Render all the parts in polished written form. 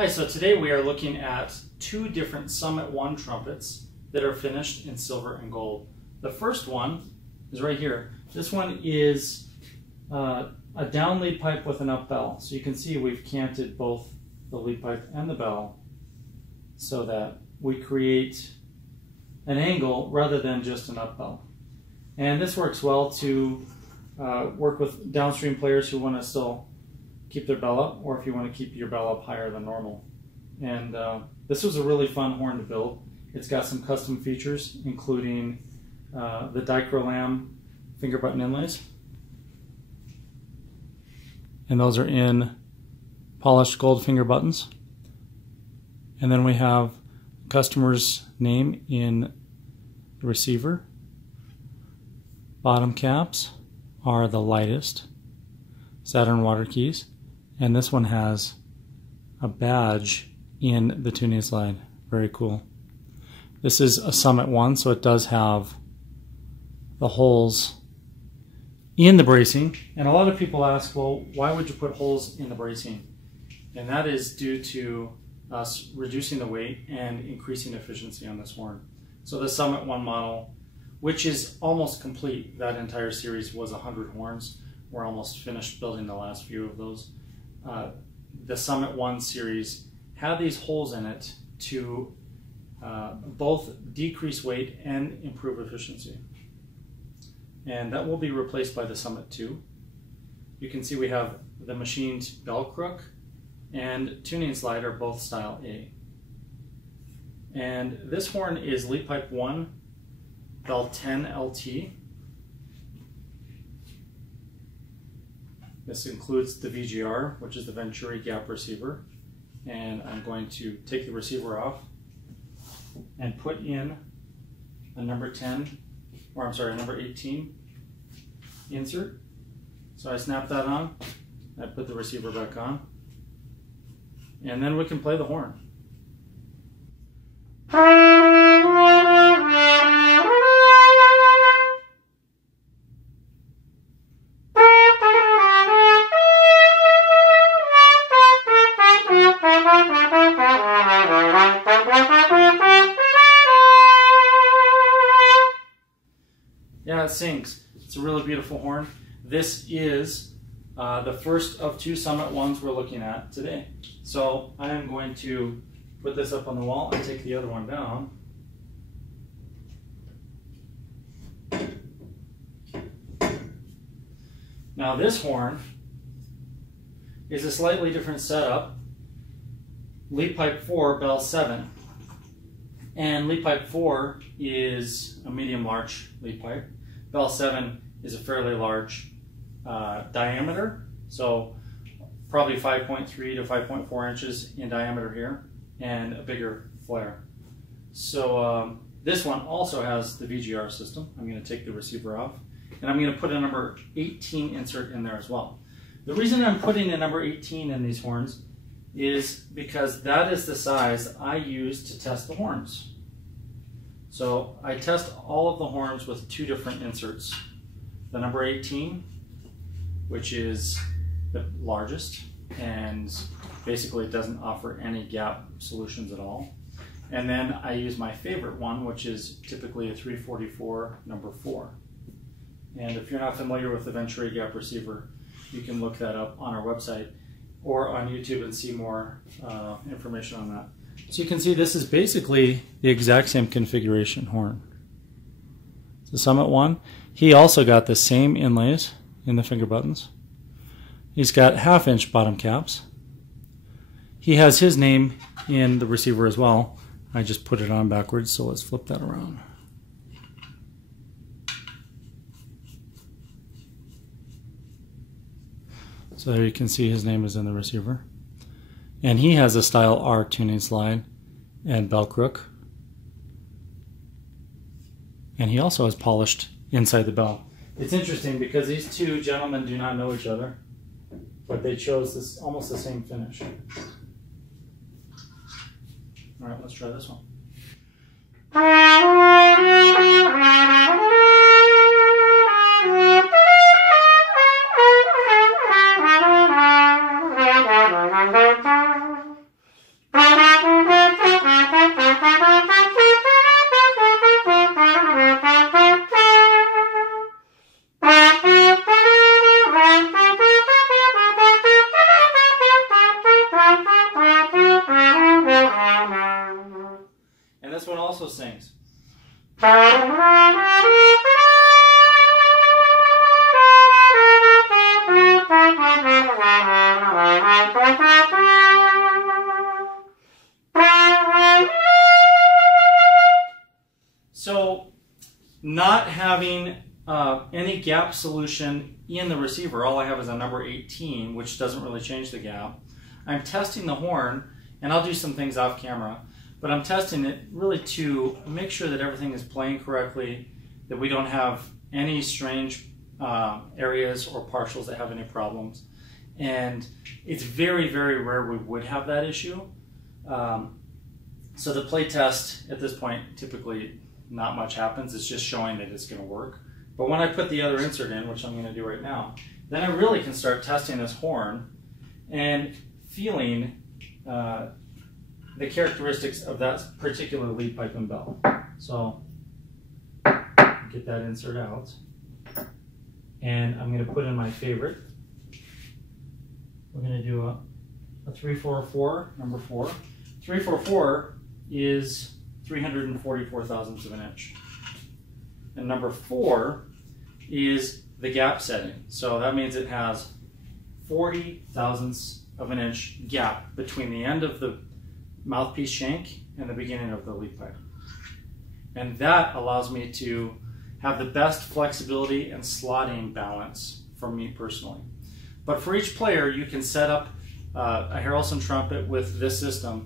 Hi, so today we are looking at two different Summit 1 trumpets that are finished in silver and gold. The first one is right here. This one is a down lead pipe with an up bell. So you can see we've canted both the lead pipe and the bell so that we create an angle rather than just an up bell. And this works well to work with downstream players who want to still keep their bell up, or if you want to keep your bell up higher than normal. And this was a really fun horn to build. It's got some custom features, including the dichrolam finger button inlays. And those are in polished gold finger buttons. And then we have customer's name in the receiver. Bottom caps are the lightest Saturn water keys, and this one has a badge in the tuning slide. Very cool. This is a Summit 1, so it does have the holes in the bracing, and a lot of people ask, well, why would you put holes in the bracing? And that is due to us reducing the weight and increasing efficiency on this horn. So the Summit 1 model, which is almost complete, that entire series was 100 horns. We're almost finished building the last few of those. The Summit 1 series had these holes in it to both decrease weight and improve efficiency. And that will be replaced by the Summit 2. You can see we have the machined bell crook and tuning slide are both style A. And this horn is lead pipe 1, bell 10 LT. This includes the VGR, which is the Venturi gap receiver. And I'm going to take the receiver off and put in a number 10, or I'm sorry, a number 18 insert. So I snap that on, I put the receiver back on, and then we can play the horn. Yeah, it sings. It's a really beautiful horn. This is the first of two Summit 1s we're looking at today. So I am going to put this up on the wall and take the other one down. Now this horn is a slightly different setup. Lead pipe 4, bell 7. And lead pipe 4 is a medium large lead pipe. Bell 7 is a fairly large diameter, so probably 5.3 to 5.4 inches in diameter here, and a bigger flare. So this one also has the VGR system. I'm going to take the receiver off, and I'm going to put a number 18 insert in there as well. The reason I'm putting a number 18 in these horns is because that is the size I use to test the horns. So I test all of the horns with two different inserts. The number 18, which is the largest, and basically it doesn't offer any gap solutions at all. And then I use my favorite one, which is typically a 344 number 4. And if you're not familiar with the Venturi gap receiver, you can look that up on our website or on YouTube and see more information on that. So you can see this is basically the exact same configuration horn. It's a Summit 1. He also got the same inlays in the finger buttons. He's got 1/2 inch bottom caps. He has his name in the receiver as well. I just put it on backwards, so let's flip that around. So there you can see his name is in the receiver. And he has a style R tuning slide and bell crook. And he also has polished inside the bell. It's interesting because these two gentlemen do not know each other, but they chose this almost the same finish. All right, let's try this one. also sings. So, not having any gap solution in the receiver, all I have is a number 18, which doesn't really change the gap. I'm testing the horn, and I'll do some things off camera, but I'm testing it really to make sure that everything is playing correctly, that we don't have any strange areas or partials that have any problems. And it's very, very rare we would have that issue. So the play test at this point, typically not much happens. It's just showing that it's going to work. But when I put the other insert in, which I'm going to do right now, then I really can start testing this horn and feeling the characteristics of that particular lead pipe and bell. So get that insert out, and I'm going to put in my favorite. We're going to do a 344, number 4. 344 is 344 thousandths of an inch. And number 4 is the gap setting. So that means it has 40 thousandths of an inch gap between the end of the mouthpiece shank and the beginning of the lead pipe. And that allows me to have the best flexibility and slotting balance for me personally. But for each player, you can set up a Harrelson trumpet with this system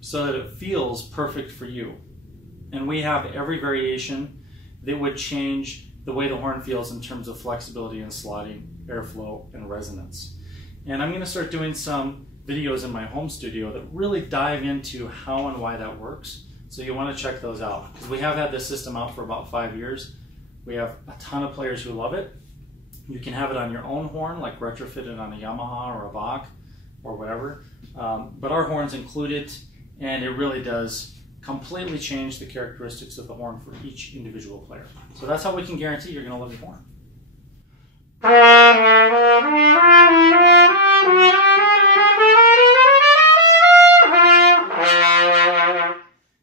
so that it feels perfect for you. And we have every variation that would change the way the horn feels in terms of flexibility and slotting, airflow, and resonance. And I'm going to start doing some videos in my home studio that really dive into how and why that works. So you want to check those out, because we have had this system out for about 5 years. We have a ton of players who love it. You can have it on your own horn, like retrofit it on a Yamaha or a Bach or whatever. But our horn's included, and it really does completely change the characteristics of the horn for each individual player. So that's how we can guarantee you're going to love your horn.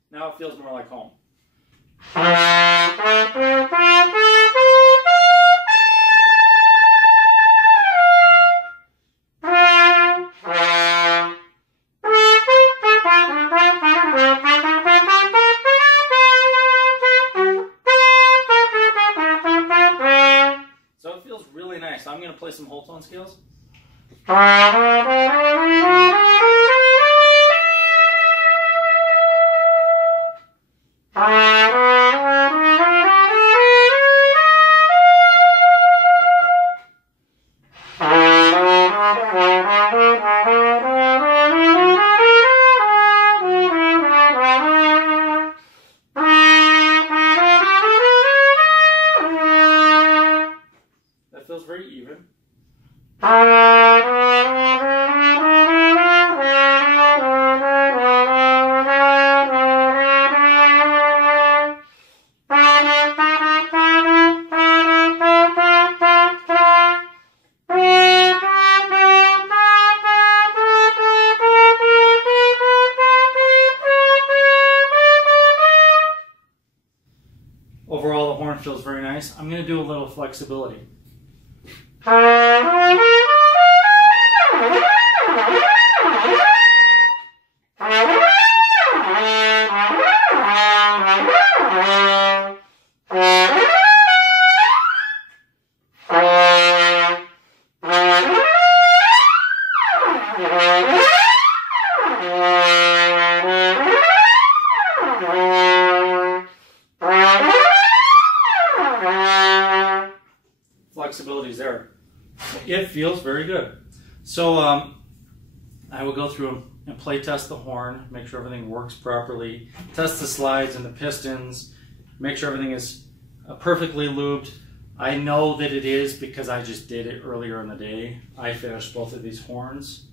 Now it feels more like home. So it feels really nice. I'm going to play some whole tone scales. That feels very even. Overall, the horn feels very nice. I'm going to do a little flexibility. Flexibility is there. It feels very good. So I will go through and play test the horn, make sure everything works properly, test the slides and the pistons, make sure everything is perfectly lubed. I know that it is because I just did it earlier in the day. I finished both of these horns.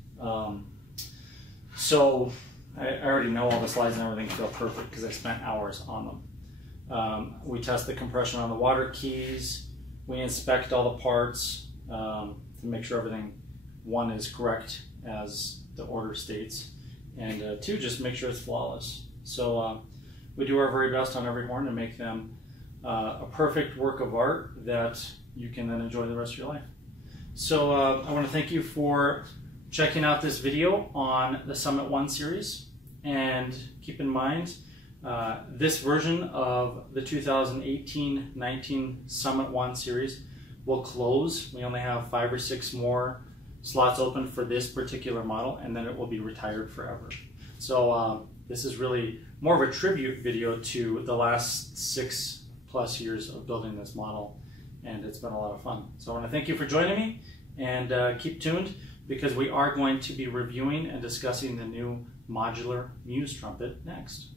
So I already know all the slides and everything feel perfect because I spent hours on them. We test the compression on the water keys. We inspect all the parts to make sure everything, 1, is correct as the order states, and 2, just make sure it's flawless. So we do our very best on every horn to make them a perfect work of art that you can then enjoy the rest of your life. So I want to thank you for checking out this video on the Summit 1 series, and keep in mind this version of the 2018-19 Summit 1 series will close. We only have 5 or 6 more slots open for this particular model, and then it will be retired forever. So this is really more of a tribute video to the last 6+ years of building this model, and it's been a lot of fun. So I want to thank you for joining me, and keep tuned, because we are going to be reviewing and discussing the new modular Muse trumpet next.